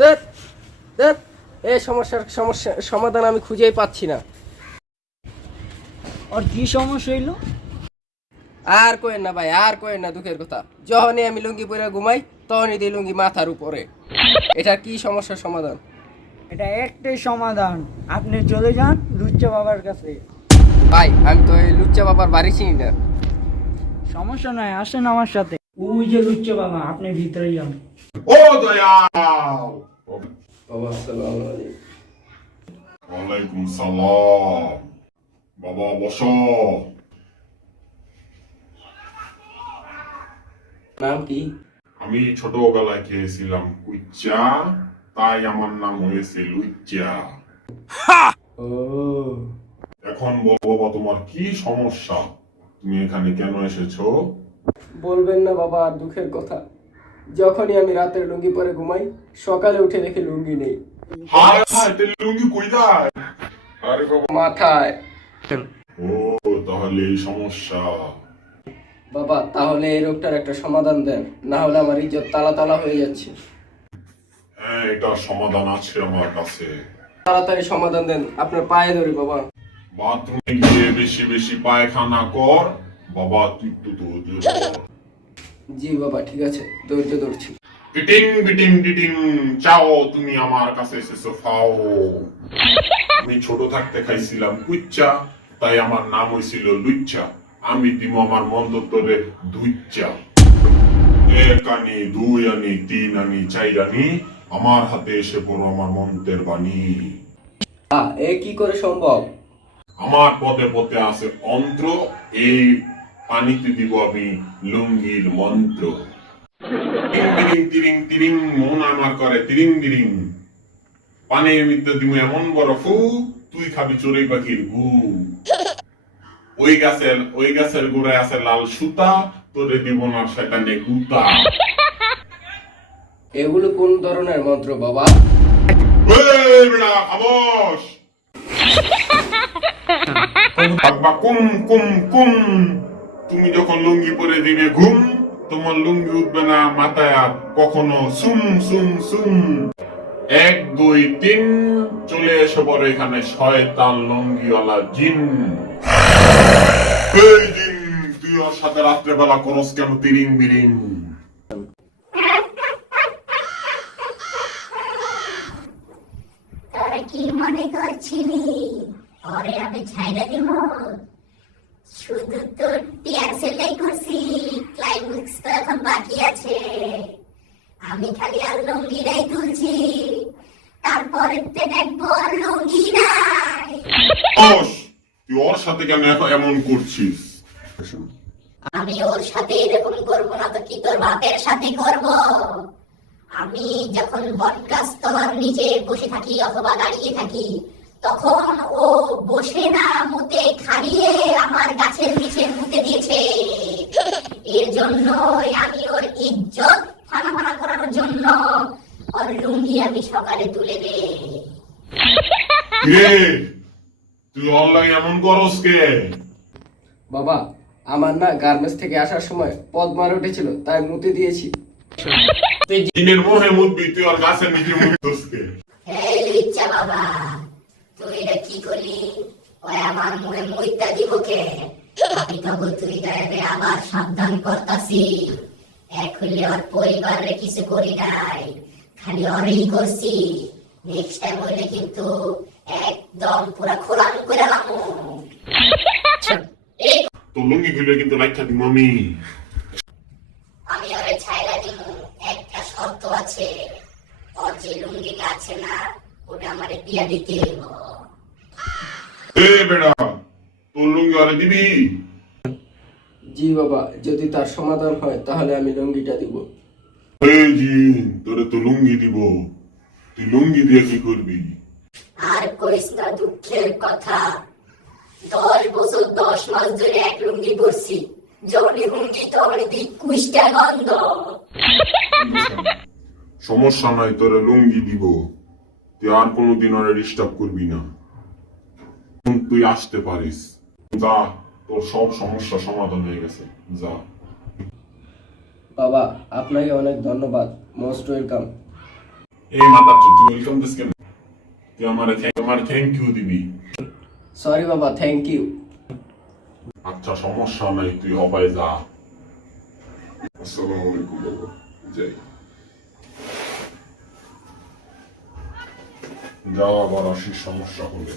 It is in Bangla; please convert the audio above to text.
দেখ দেখ, এই সমস্যার সমাধান আমি খুঁজেই পাচ্ছি না। আর কি সমস্যা হইলো? আর কোয়েন না ভাই, আর কোয়েন না দুঃখের কথা। যখনই আমি লুঙ্গি পরে ঘুমাই তখনই দিই লুঙ্গি মাথার উপরে। এটা কি সমস্যার সমাধান? এটা একটাই সমাধান, আপনি চলে যান লুচ্চা বাবার কাছে। ভাই আমি তো এই লুচ্চা বাবার বাড়ি চিনি না। সমস্যা নাই, আসেন আমার সাথে। ওই যে লুচ্চা বাবা, আপনি ভিতরে যান। ও দয়াল! বাবা আসসালামু আলাইকুম। ওয়ালাইকুম সালাম। বাবা বসো। নাম কি? আমি ছোটবেলায় খেয়েছিলাম কুচ্চা, তাই আমার নাম হয়েছে লুচ্চা। ও এখন বলো বাবা, তোমার কি সমস্যা? তুমি এখানে কেন এসেছো? বলবেন না বাবা আর দুঃখের কথা। যখনই আমি রাতের লুঙ্গি পরে ঘুমাই সকালে উঠে দেখি লুঙ্গি নেই হায় হায়, তেল লুঙ্গি কই যায়? আরে বাবা, মাথায়। ও তাহলে এই সমস্যা। বাবা তাহলে এই রোগটার একটা সমাধান দেন, না হলে আমার ইজ্জত তালা তালা হয়ে যাচ্ছে। হ্যাঁ, এটা সমাধান আছে আমার কাছে। তাড়াতাড়ি সমাধান দেন, আপনার পায়ে ধরি বাবা। বাথরুমে গিয়ে বেশি বেশি পায়খানা কর বাবা, তুই তো ধৈর্য ধর। জি বাবা ঠিক আছে, ধৈর্য ধরছি। টিটিং বিটিং টিটিং, চাও তুমি আমার কাছে এসেছো ফাও। আমি ছোট থাকতে খাইছিলাম কুচ্চা, তাই আমার নাম হয়েছিল লুচ্চা। আমি দিব আমার মন্তরে দুইচ্চা। এক আনি, দুই আনি, তিন আনি, চার আনি, আমার হাতে এসে পড়ো আমার মন্ত্রের বাণী। এ কি করে সম্ভব? আমার পথে পথে আছে অন্ত্র, এই পানিতে দিব আমি লুঙ্গির মন্ত্র। তিরিং তিরিং তিরিং, মন আমার করে তিরিং তিরিং। পানির মধ্যে দিব এমন বড় ফু, তুই খাবি চড়ুই পাখির গু। ওই গাছের গোড়ায় আছে লাল সুতা, তোরে দিব না শয়তানে গুতা। এগুলো কোন ধরনের মন্ত্র বাবা? এই বেটা খামোশ। বাবা কুম কুম কুম, তুমি যখন লুঙ্গি পরে দিবে ঘুম, তোমার লুঙ্গি উঠবে না মাথায় আর কখনো সুম সুম সুম। 1 2 3, চলে এসো বড় এখানে শয়তান লুঙ্গিওয়ালা জিন। এই জিন, তুই ওর সাথে রাত্রেবেলা করস কেন তিরিং বিরিং? তোরা কি মনে করছিলি ওরে আমি ছাইড়া দিব? শুধু তোর টিয়ার সেলাই করছি, ক্লাইম্যাক্স তো এখন বাকি আছে। আমি খালি আর লুঙ্গিটাই তুলছি, তারপরে দেখবো আর লুঙ্গি নাই। ওস, তুই ওর সাথে কেন এমন করছিস? আমি ওর সাথে এরকম করবো না তো কি তোর বাপের সাথে করবো? আমি যখন বটগাছ তলার নিচে বসে থাকি অথবা দাঁড়িয়ে থাকি, তখন ও বসে না মুতে খাইয়ে আমার গাছের নিচে মুতে দিয়েছে। এর জন্য আমি ওর ইজ্জত ফানা করার জন্য ওর লুঙ্গি আমি সকালে তুলে দে। রে, তুই অনলাইন এমন করস কে? বাবা আমার না গার্মেন্টস থেকে আসার সময় পদ্মার উঠেছিল, তাই মুতে দিয়েছি। জিনের মোহে মুতবি, তুই ওর গাছের নিচে মুতস কে? এই লিচ্চা বাবা, তুই এটা কি করলি? ওই আমার মুখে মইতা দিব কে? আমি তবু তুই গায়ে আবার সাবধান করতাছি। এক হইলে ওর পরিবারে কিছু করি নাই, খালি ওরই করছি। নেক্সট টাইম হইলে কিন্তু একদম পুরা খোলান করে রাখো। তো লুঙ্গি খুলে কিন্তু লাইখা দিব আমি। আমি ওরে ছাইরা দিব, একটা শর্ত আছে। ওর যে লুঙ্গিটা আছে না, ওটা আমারে দিয়া দিতে হইব। এ বেড়া, তোর লুঙ্গি ওরে দিবি? জি বাবা, যদি তার সমাধান হয় তাহলে আমি লুঙ্গিটা দিব। এই জিন, তোরে তো লুঙ্গি দিব, তুই লুঙ্গি দিয়ে কি করবি? আর কইস না দুঃখের কথা। 10 বছর 10 মাস ধরে এক লুঙ্গি পরছি, যখনই লুঙ্গি তখনই দিই কুষ্টা গন্ধ। সমস্যা নাই, তোরে লুঙ্গি দিব, তুই আর কোনোদিন ওরে ডিস্টার্ব করবি না। তুই আসতে পারিস, যা, তোর সব সমস্যা সমাধান হয়ে গেছে, যা। বাবা আপনাকে অনেক ধন্যবাদ, মোস্ট ওয়েলকাম। এই মাথা তুই ওয়েলকাম দিস কেন? তুই আমার থ্যাংক ইউ দিবি। সরি বাবা, থ্যাংক ইউ। আচ্ছা সমস্যা নাই, তুই হবাই যা। আসসালামু আলাইকুম বাবা, যাই। যাও আবার আসিস সমস্যা হলে।